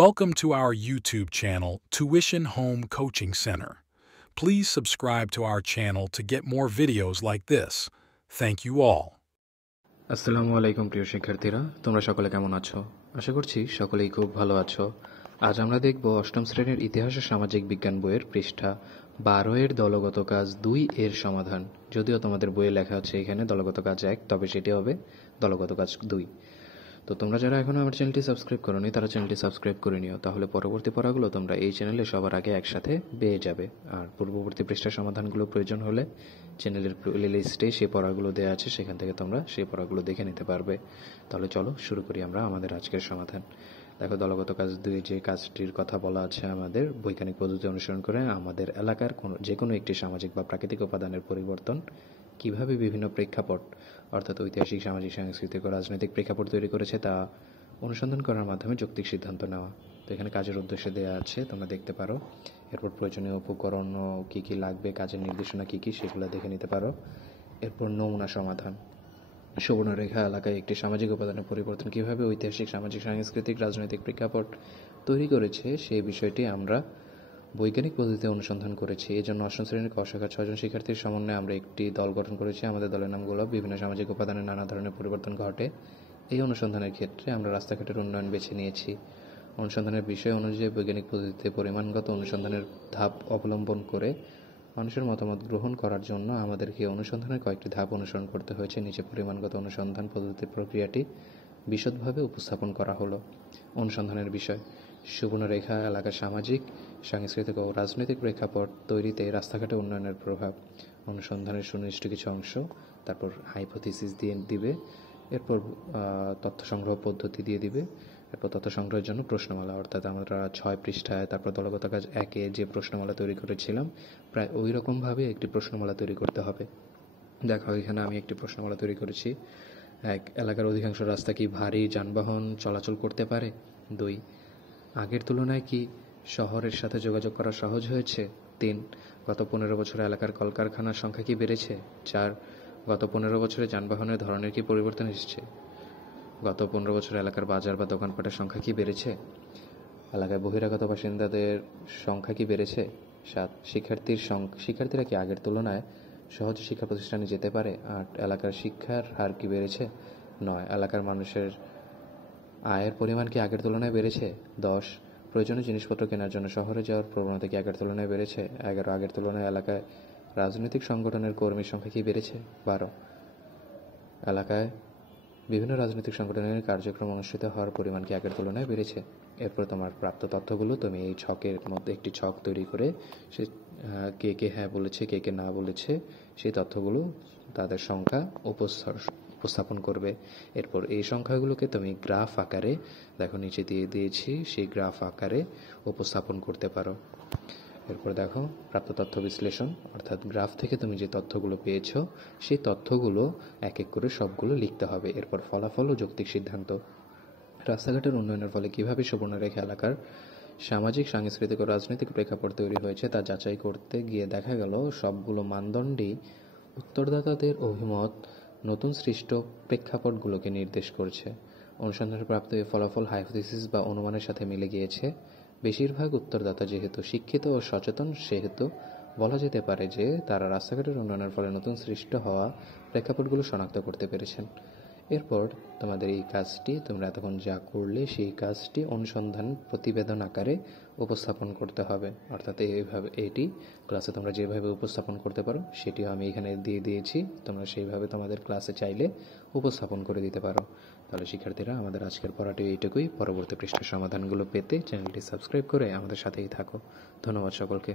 Welcome to our YouTube channel, Tuition Home Coaching Center. Please subscribe to our channel to get more videos like this. Thank you all. আসসালামু আলাইকুম প্রিয় শিক্ষার্থীরা, তোমরা সকলে কেমন আছো? আশা করছি সকলেই খুব ভালো আছো। আজ আমরা দেখব অষ্টম শ্রেণীর ইতিহাস ও সামাজিক বিজ্ঞান বইয়ের পৃষ্ঠা 12 এর দলগত কাজ 2 এর সমাধান। যদিও তোমাদের বইয়ে লেখা আছে এখানে দলগত কাজ 1, তবে সেটি হবে দলগত কাজ 2। তো তোমরা যারা এখনো আমার চ্যানেলটি সাবস্ক্রাইব করোনি তারা চ্যানেলটি সাবস্ক্রাইব করে নিও, তাহলে পরবর্তী পড়াগুলো তোমরা এই চ্যানেলে সবার আগে একসাথে পেয়ে যাবে। আর পূর্ববর্তী পৃষ্ঠার সমাধানগুলো প্রয়োজন হলে চ্যানেলের প্লেলিস্টে সেই পড়াগুলো দেওয়া আছে, সেখান থেকে তোমরা সেই পড়াগুলো দেখে নিতে পারবে। তাহলে চলো শুরু করি আমরা আমাদের আজকের সমাধান। দেখো, দলগত কাজ 2 যে কাজটির কথা বলা আছে, আমাদের বৈজ্ঞানিক পদ্ধতি অনুসরণ করে আমাদের এলাকার যে কোনো একটি সামাজিক বা প্রাকৃতিক উপাদানের পরিবর্তন কিভাবে বিভিন্ন প্রেক্ষাপট অর্থাৎ ঐতিহাসিক, সামাজিক, সাংস্কৃতিক ও রাজনৈতিক প্রেক্ষাপট তৈরি করেছে তা অনুসন্ধান করার মাধ্যমে যৌক্তিক সিদ্ধান্ত নেওয়া। তো এখানে কাজের উদ্দেশ্য দেওয়া আছে, তোমরা দেখতে পারো। এরপর প্রয়োজনীয় উপকরণ কী কী লাগবে, কাজের নির্দেশনা কী কী, সেগুলো দেখে নিতে পারো। এরপর নমুনা সমাধান। সুবর্ণরেখা এলাকায় একটি সামাজিক উপাদানের পরিবর্তন কীভাবে ঐতিহাসিক, সামাজিক, সাংস্কৃতিক, রাজনৈতিক প্রেক্ষাপট তৈরি করেছে সেই বিষয়টি আমরা বৈজ্ঞানিক পদ্ধতিতে অনুসন্ধান করেছি। এই জন্য অষ্টম শ্রেণীর ক শাখার 6 জন শিক্ষার্থীর সমন্বয়ে আমরা একটি দল গঠন করেছি। আমাদের দলের নামগুলো বিভিন্ন সামাজিক উপাদানের নানা ধরনের পরিবর্তন ঘটে। এই অনুসন্ধানের ক্ষেত্রে আমরা রাস্তাঘাটের উন্নয়ন বেছে নিয়েছি। অনুসন্ধানের বিষয় অনুযায়ী বৈজ্ঞানিক পদ্ধতিতে পরিমাণগত অনুসন্ধানের ধাপ অবলম্বন করে মানুষের মতামত গ্রহণ করার জন্য আমাদেরকে অনুসন্ধানের কয়েকটি ধাপ অনুসরণ করতে হয়েছে। নিচে পরিমাণগত অনুসন্ধান পদ্ধতির প্রক্রিয়াটি বিশদভাবে উপস্থাপন করা হলো। অনুসন্ধানের বিষয়: সুবর্ণরেখা এলাকার সামাজিক, সাংস্কৃতিক ও রাজনৈতিক প্রেক্ষাপট তৈরিতে রাস্তাঘাটে উন্নয়নের প্রভাব। অনুসন্ধানের সুনির্দিষ্ট কিছু অংশ, তারপর হাইপোথিসিস দিয়ে দিবে, এরপর তথ্য সংগ্রহ পদ্ধতি দিয়ে দিবে, এরপর তথ্য সংগ্রহের জন্য প্রশ্নমালা। অর্থাৎ আমরা 6 পৃষ্ঠায় তারপর দলগত কাজ 1-এ যে প্রশ্নমালা তৈরি করেছিলাম, প্রায় ওই রকমভাবে একটি প্রশ্নমালা তৈরি করতে হবে। দেখো, এখানে আমি একটি প্রশ্নমালা তৈরি করেছি। 1. এলাকার অধিকাংশ রাস্তা কি ভারী যানবাহন চলাচল করতে পারে? 2. আগের তুলনায় কি শহরের সাথে যোগাযোগ করা সহজ হয়েছে? 3. গত 15 বছরে এলাকার কলকারখানার সংখ্যা কি বেড়েছে? 4. গত 15 বছরে যানবাহনের ধরনের কি পরিবর্তন এসেছে? গত 15 বছরে এলাকার বাজার বা দোকানপাটের সংখ্যা কি বেড়েছে? এলাকায় বহিরাগত বাসিন্দাদের সংখ্যা কি বেড়েছে? 7. শিক্ষার্থীরা কি আগের তুলনায় সহজে শিক্ষা প্রতিষ্ঠানে যেতে পারে? 8. এলাকার শিক্ষার হার কি বেড়েছে? 9. এলাকার মানুষের আয়ের পরিমাণ কি আগের তুলনায় বেড়েছে? 10. প্রয়োজনীয় জিনিসপত্র কেনার জন্য শহরে যাওয়ার প্রবণতা কি আগের তুলনায় বেড়েছে? 11. আগের তুলনায় এলাকায় রাজনৈতিক সংগঠনের কর্মীর সংখ্যা কি বেড়েছে? 12. এলাকায় বিভিন্ন রাজনৈতিক সংগঠনের কার্যক্রম অনুষ্ঠিত হওয়ার পরিমাণ কি আগের তুলনায় বেড়েছে? এরপর তোমার প্রাপ্ত তথ্যগুলো তুমি এই ছকের মধ্যে একটি ছক তৈরি করে সে কে কে হ্যাঁ বলেছে, কে কে না বলেছে, সেই তথ্যগুলো তাদের সংখ্যা উপস্থাপন করবে। এরপর এই সংখ্যাগুলোকে তুমি গ্রাফ আকারে, দেখো নিচে দিয়ে দিয়েছি, সেই গ্রাফ আকারে উপস্থাপন করতে পারো। এরপর দেখো, প্রাপ্ত তথ্য বিশ্লেষণ, অর্থাৎ গ্রাফ থেকে তুমি যে তথ্যগুলো পেয়েছো সেই তথ্যগুলো এক এক করে সবগুলো লিখতে হবে। এরপর ফলাফল ও যৌক্তিক সিদ্ধান্ত। রাস্তাঘাটের উন্নয়নের ফলে কীভাবে সুবর্ণরেখা এলাকার সামাজিক, সাংস্কৃতিক ও রাজনৈতিক প্রেক্ষাপট তৈরি হয়েছে তা যাচাই করতে গিয়ে দেখা গেল সবগুলো মানদণ্ডই উত্তরদাতাদের অভিমত নতুন সৃষ্ট প্রেক্ষাপটগুলোকে নির্দেশ করছে। অনুসন্ধানের প্রাপ্ত এই ফলাফল হাইপোথিসিস বা অনুমানের সাথে মিলে গিয়েছে। বেশিরভাগ উত্তরদাতা যেহেতু শিক্ষিত ও সচেতন, সেহেতু বলা যেতে পারে যে তারা রাস্তাঘাটের উন্নয়নের ফলে নতুন সৃষ্ট হওয়া প্রেক্ষাপটগুলো শনাক্ত করতে পেরেছেন। এরপর তোমাদের এই কাজটি, তোমরা এতক্ষণ যা করলে সেই কাজটি অনুসন্ধান প্রতিবেদন আকারে উপস্থাপন করতে হবে। অর্থাৎ এইভাবে এটি ক্লাসে তোমরা যেভাবে উপস্থাপন করতে পারো সেটিও আমি এখানে দিয়ে দিয়েছি, তোমরা সেইভাবে তোমাদের ক্লাসে চাইলে উপস্থাপন করে দিতে পারো। তাহলে শিক্ষার্থীরা, আমাদের আজকের পড়াটি এইটুকুই। পরবর্তী পৃষ্ঠার সমাধানগুলো পেতে চ্যানেলটি সাবস্ক্রাইব করে আমাদের সাথেই থাকো। ধন্যবাদ সকলকে।